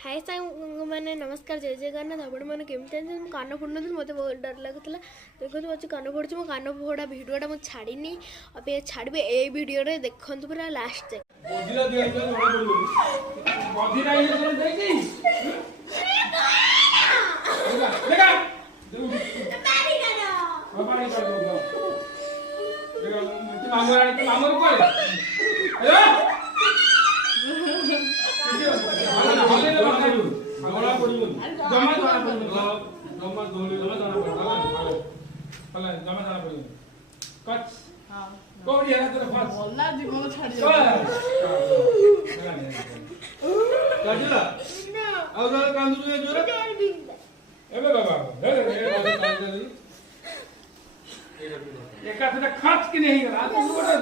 हाय सांग मैंने नमस्कार जय जगन्नाथ आपण मैंने केमती कान फोड़ नी मत बहुत डर लगुला देखो अच्छे कान फोड़ी मो कान फोड़ा भिडियोटा मुझे छाड़नी अब छाड़ी ए भिडियो देखु पूरा लास्ट खर्च की नहीं करा